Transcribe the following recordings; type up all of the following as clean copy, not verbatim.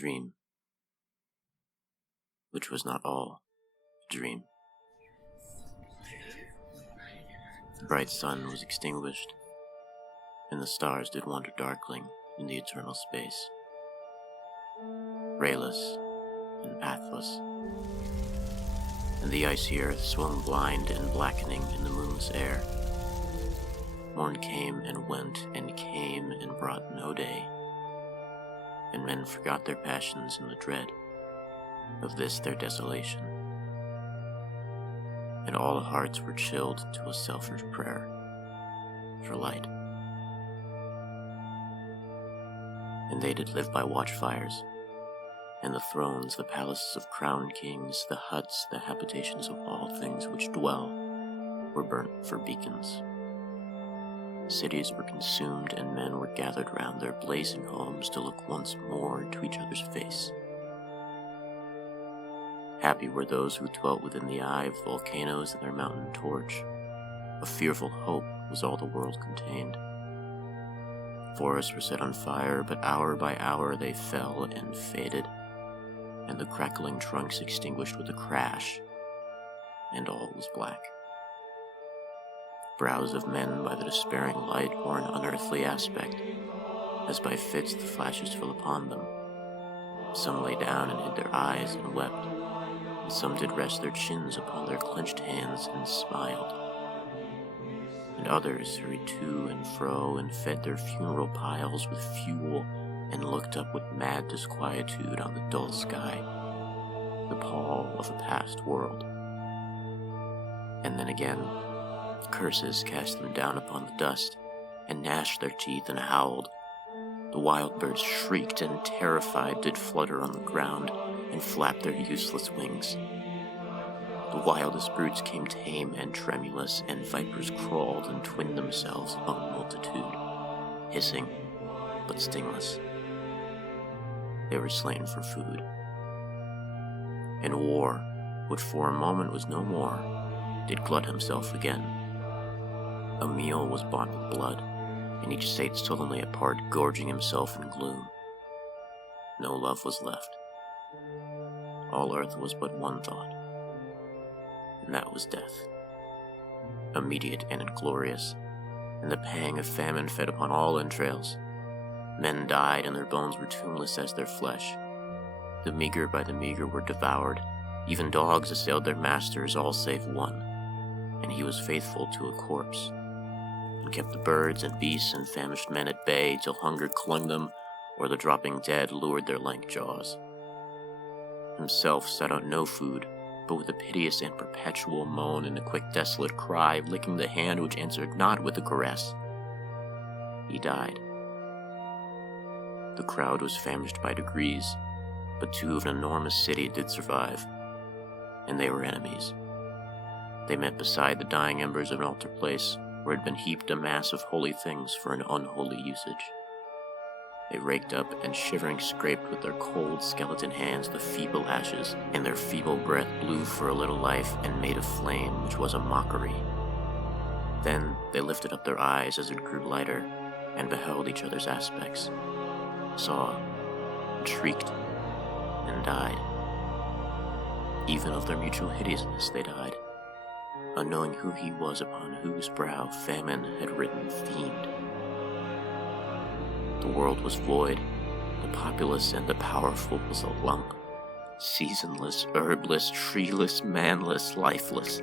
dream, which was not all a dream. The bright sun was extinguished, and the stars did wander darkling in the eternal space, rayless and pathless, and the icy earth swung blind and blackening in the moonless air. Morn came and went and came and brought no day, and men forgot their passions in the dread of this their desolation, and all hearts were chilled to a selfish prayer for light. And they did live by watchfires, and the thrones, the palaces of crowned kings, the huts, the habitations of all things which dwell, were burnt for beacons. Cities were consumed, and men were gathered round their blazing homes to look once more into each other's face. Happy were those who dwelt within the eye of volcanoes and their mountain torch. A fearful hope was all the world contained. Forests were set on fire, but hour by hour they fell and faded, and the crackling trunks extinguished with a crash, and all was black. Brows of men by the despairing light wore an unearthly aspect, as by fits the flashes fell upon them. Some lay down and hid their eyes and wept, and some did rest their chins upon their clenched hands and smiled. And others hurried to and fro and fed their funeral piles with fuel and looked up with mad disquietude on the dull sky, the pall of a past world. And then again, curses cast them down upon the dust, and gnashed their teeth and howled. The wild birds shrieked, and terrified did flutter on the ground, and flap their useless wings. The wildest brutes came tame and tremulous, and vipers crawled and twinned themselves among the multitude, hissing, but stingless. They were slain for food. And war, which for a moment was no more, did glut himself again. A meal was bought with blood, and each sate sullenly apart, gorging himself in gloom. No love was left. All earth was but one thought, and that was death, immediate and inglorious, and the pang of famine fed upon all entrails. Men died, and their bones were tombless as their flesh. The meager by the meager were devoured. Even dogs assailed their masters, all save one, and he was faithful to a corpse, and kept the birds and beasts and famished men at bay till hunger clung them, or the dropping dead lured their lank jaws. Himself sought out no food, but with a piteous and perpetual moan and a quick desolate cry, licking the hand which answered not with a caress, he died. The crowd was famished by degrees, but two of an enormous city did survive, and they were enemies. They met beside the dying embers of an altar place, where had been heaped a mass of holy things for an unholy usage. They raked up and shivering scraped with their cold skeleton hands the feeble ashes, and their feeble breath blew for a little life and made a flame which was a mockery. Then they lifted up their eyes as it grew lighter, and beheld each other's aspects, saw, and shrieked, and died. Even of their mutual hideousness they died, unknowing who he was upon whose brow famine had written fiend. The world was void, the populous and the powerful was a lump, seasonless, herbless, treeless, manless, lifeless,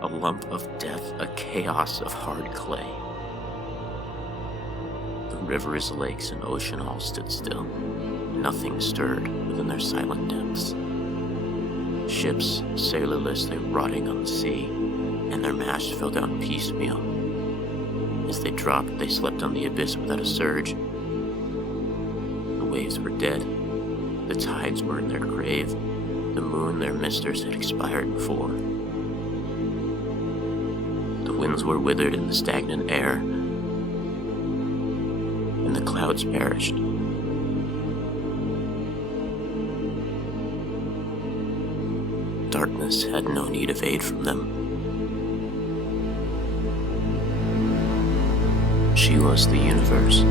a lump of death, a chaos of hard clay. The rivers, lakes, and ocean all stood still. Nothing stirred within their silent depths. Ships, sailorless, lay rotting on the sea, and their masts fell down piecemeal. As they dropped, they slept on the abyss without a surge. The waves were dead. The tides were in their grave. The moon, their mistress, had expired before. The winds were withered in the stagnant air, and the clouds perished. Darkness had no need of aid from them. She was the universe.